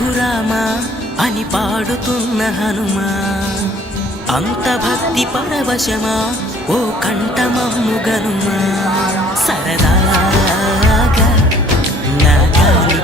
రఘురామా అని పాడుతున్న హనుమా, అంత భక్తి పరవశమా ఓ కంఠమమ్ము గనుమా. సరదాగా నా గాలి